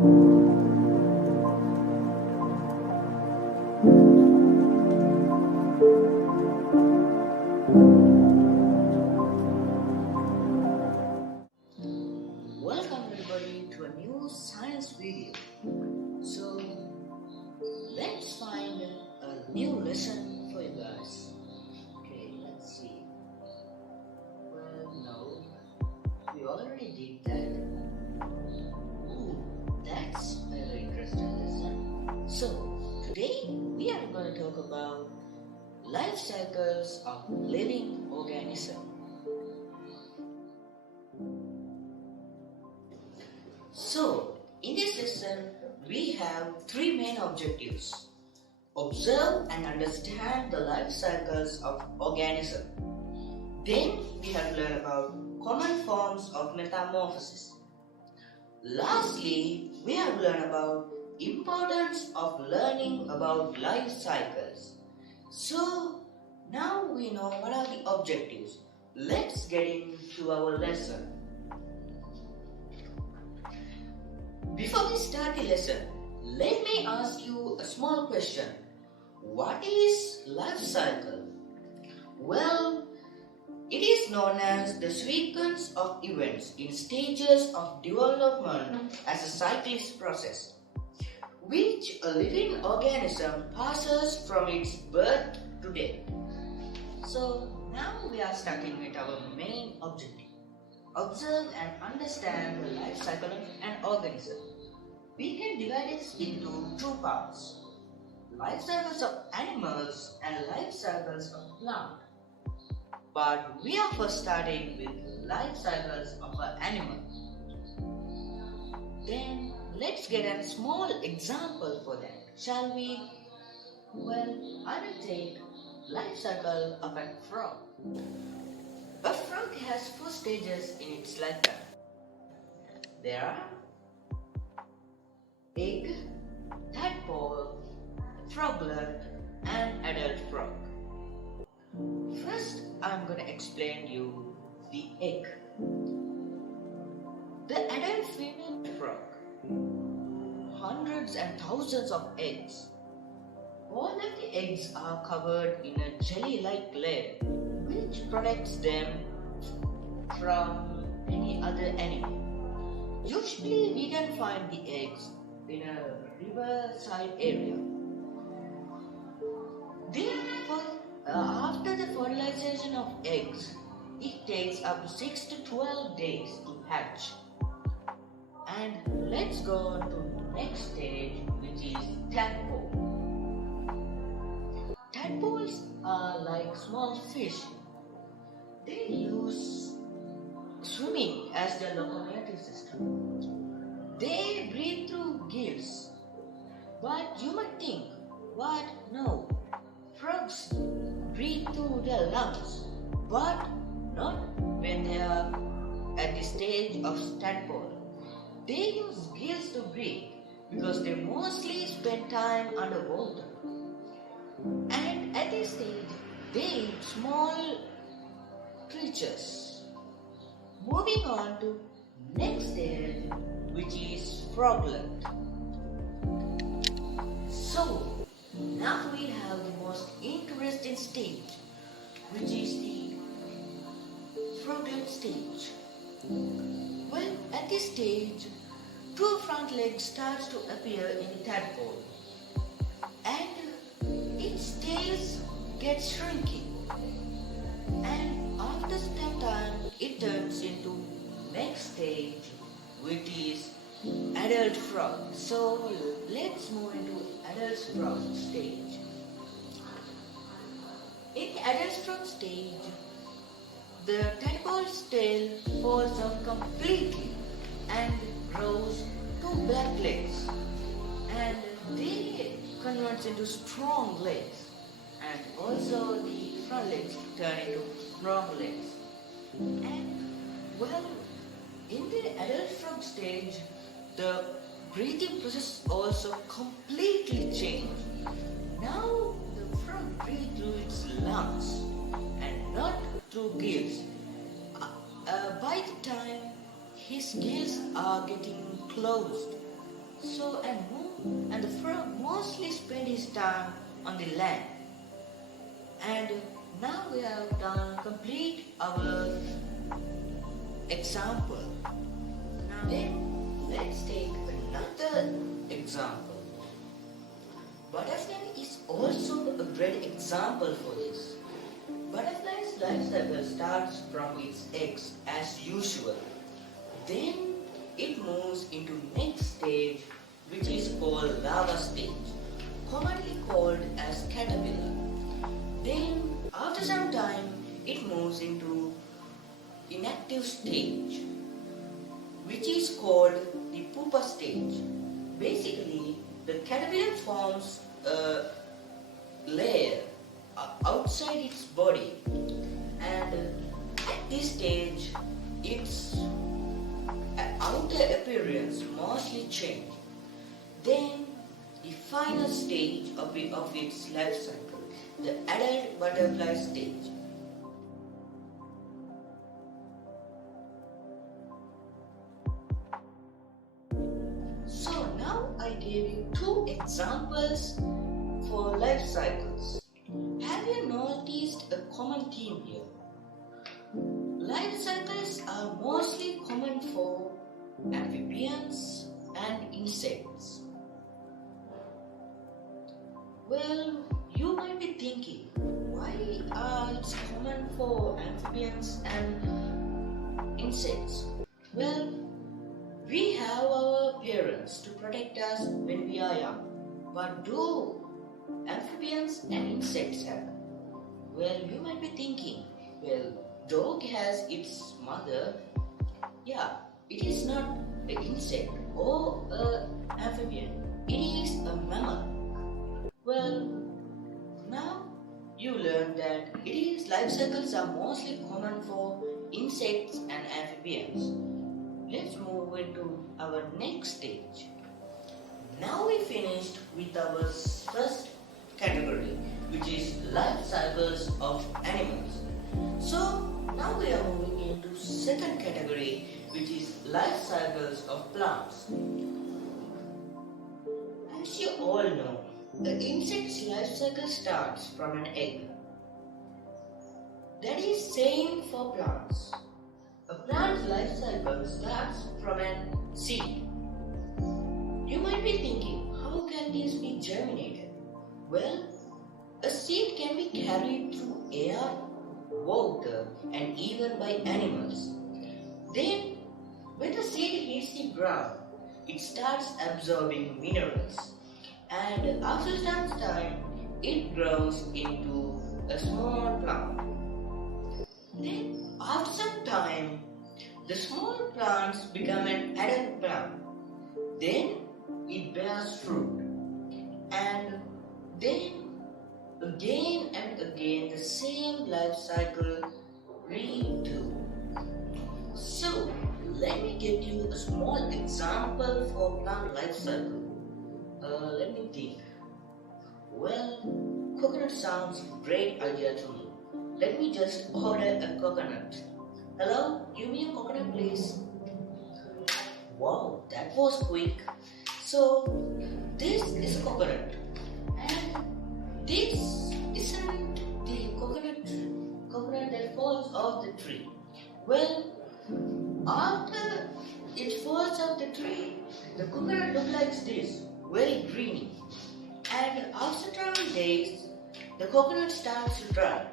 Welcome everybody to a new science video. So let's find a new lesson for you guys. Okay, let's see. Well, no, we already did that. Ooh, that's a very interesting lesson. So today we are going to talk about life cycles of living organisms. So, in this lesson, we have three main objectives. Observe and understand the life cycles of organisms. Then, we have learned about common forms of metamorphosis. Lastly, we have learned about importance of learning about life cycles. So, now we know what are the objectives. Let's get into our lesson. Before we start the lesson, let me ask you a small question. What is life cycle? Well, it is known as the sequence of events in stages of development as a cyclic process, which a living organism passes from its birth to death. So now we are starting with our main objective. Observe and understand the life cycle of an organism. We can divide it into two parts: life cycles of animals and life cycles of plants. But we are first starting with life cycles of an animal. Then let's get a small example for that, shall we? Well, I will take life cycle of a frog. A frog has four stages in its lifetime. There are egg, tadpole, froglet, and adult frog. First, I'm going to explain you the egg. The adult female frog, hundreds and thousands of eggs. All of the eggs are covered in a jelly-like layer, which protects them from any other animal. Usually we can find the eggs in a riverside area. Therefore, after the fertilization of eggs, it takes up to 6 to 12 days to hatch. And let's go on to the next stage, which is tadpole. Tadpoles are like small fish. They use swimming as their locomotive system. They breathe through gills. But you might think, what? No. Frogs breathe through their lungs, but not when they are at the stage of tadpole. They use gills to breathe because they mostly spend time underwater. And at this stage, they eat small creatures. Moving on to next stage, which is froglet. So now we have the most interesting stage, which is the froglet stage. Well, at this stage, two front legs starts to appear in the tadpole, and its tail gets shrinking. And after some time, it turns into next stage, which is adult frog. So let's move into adult frog stage. In adult frog stage, the tadpole's tail falls off completely and grows two black legs, and they converts into strong legs, and also the front legs turn into strong legs. And well, in the adult frog stage, the breathing process also completely changed. Now the frog breathes through its lungs and not through gills. By the time his gills are getting closed, And the frog mostly spend his time on the land. And now we have done complete our example. Now then let's take another example. Butterfly is also a great example for this. Butterfly's life cycle starts from its eggs as usual. Then it moves into next stage, which is called larva stage, commonly called as caterpillar. Then after some time it moves into inactive stage, which is called the pupa stage. Basically, the caterpillar forms a layer outside its body, and at this stage its outer appearance mostly changes. Then the final stage of its life cycle, the adult butterfly stage. So now I gave you two examples for life cycles. Have you noticed a common theme here? Life cycles are mostly common for amphibians and insects. Well, you might be thinking, why are it common for amphibians and insects? Well, we have our parents to protect us when we are young. But do amphibians and insects have? Well, you might be thinking, well, dog has its mother. Yeah, it is not an insect or an amphibian. It is a mammal. Well, now you learn that life cycles are mostly common for insects and amphibians. Let's move into our next stage. Now we finished with our first category, which is life cycles of animals. So now we are moving into second category, which is life cycles of plants. As you all know, the insect's life cycle starts from an egg. That is same for plants. A plant's life cycle starts from an seed. You might be thinking, how can this be germinated? Well, a seed can be carried through air, water, and even by animals. Then, when the seed hits the ground, it starts absorbing minerals. And after some time, it grows into a small plant. Then, after some time, the small plants become an adult plant. Then, it bears fruit. And then, again and again, the same life cycle redo. So, let me get you a small example for plant life cycle. Let me think. Well, coconut sounds great idea to me. Let me just order a coconut. Hello, give me a coconut please. Wow, that was quick. So, this is a coconut. And this isn't the coconut that falls off the tree. Well, after it falls off the tree, the coconut looks like this, very greeny. And after 20 days, the coconut starts to dry.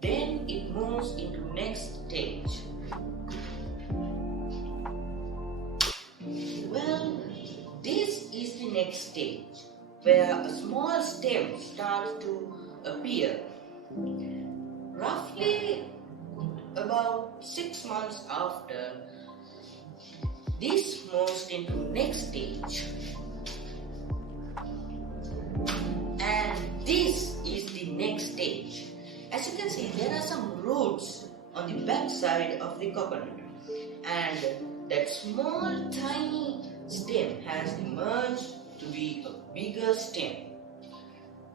Then it moves into next stage. Well, this is the next stage, where a small stem starts to appear. Roughly about 6 months after, this moves into next stage. And this is the next stage. As you can see, there are some roots on the back side of the coconut. And that small tiny stem has emerged to be a bigger stem.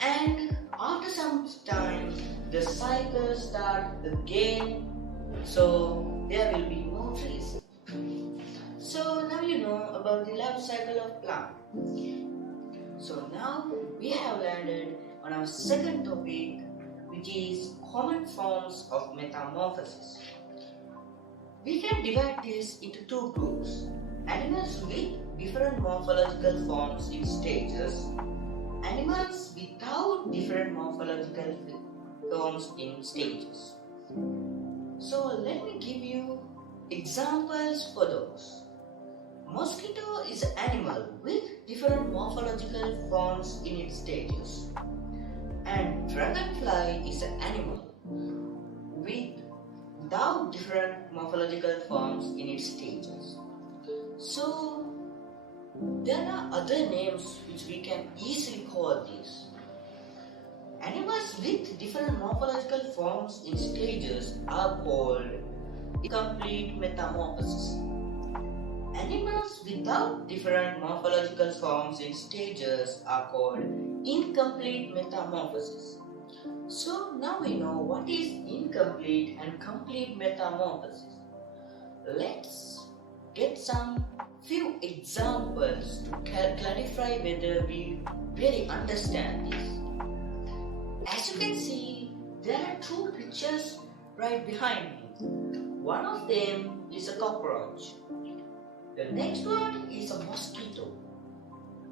And after some time, the cycle starts again, so there will be more trees. So now you know about the life cycle of plant. So now we have landed on our second topic, which is common forms of metamorphosis. We can divide this into two groups: animals with different morphological forms in stages, animals without different morphological forms in stages. So let me give you examples for those. Mosquito is an animal with different morphological forms in its stages, and dragonfly is an animal without different morphological forms in its stages. So there are other names which we can easily call these. Animals with different morphological forms in stages are called incomplete metamorphosis. Animals without different morphological forms in stages are called incomplete metamorphosis. So now we know what is incomplete and complete metamorphosis. Let's get some few examples to clarify whether we really understand this. As you can see, there are two pictures right behind me. One of them is a cockroach. The next one is a mosquito.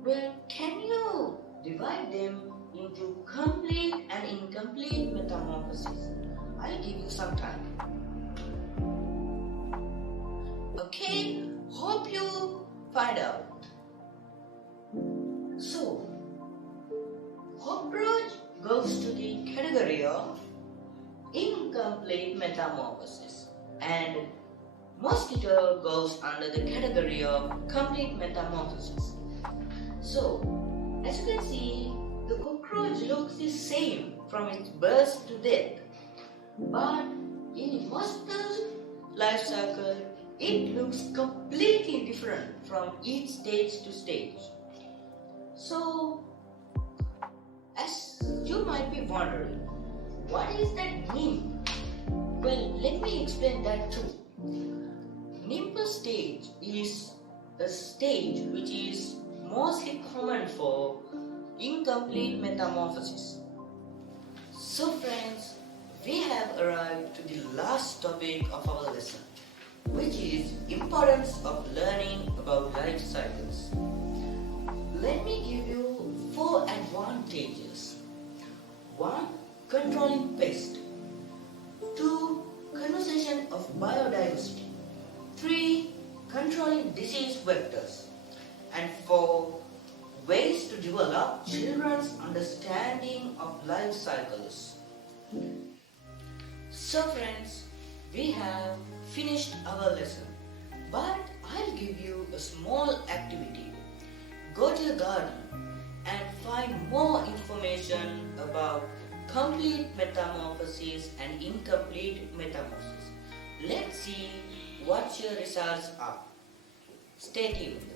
Well, can you divide them into complete and incomplete metamorphosis? I'll give you some time. Okay, hope you find out. So, cockroach goes to the category of incomplete metamorphosis, and mosquito goes under the category of complete metamorphosis. So, as you can see, the cockroach looks the same from its birth to death, but in the mosquito's life cycle, it looks completely different from each stage to stage. So, as you might be wondering, what is that mean? Well, let me explain that too. Nymph stage is a stage which is mostly common for incomplete metamorphosis. So friends, we have arrived to the last topic of our lesson, which is importance of learning about life cycles. Let me give you 4 advantages. 1. Controlling pest. 2. Conservation of biodiversity. 3. Controlling disease vectors. And 4. Ways to develop children's understanding of life cycles. So friends, we have finished our lesson, but I'll give you a small activity. Go to the garden and find more information about complete metamorphosis and incomplete metamorphosis. Let's see what your results are. Stay tuned.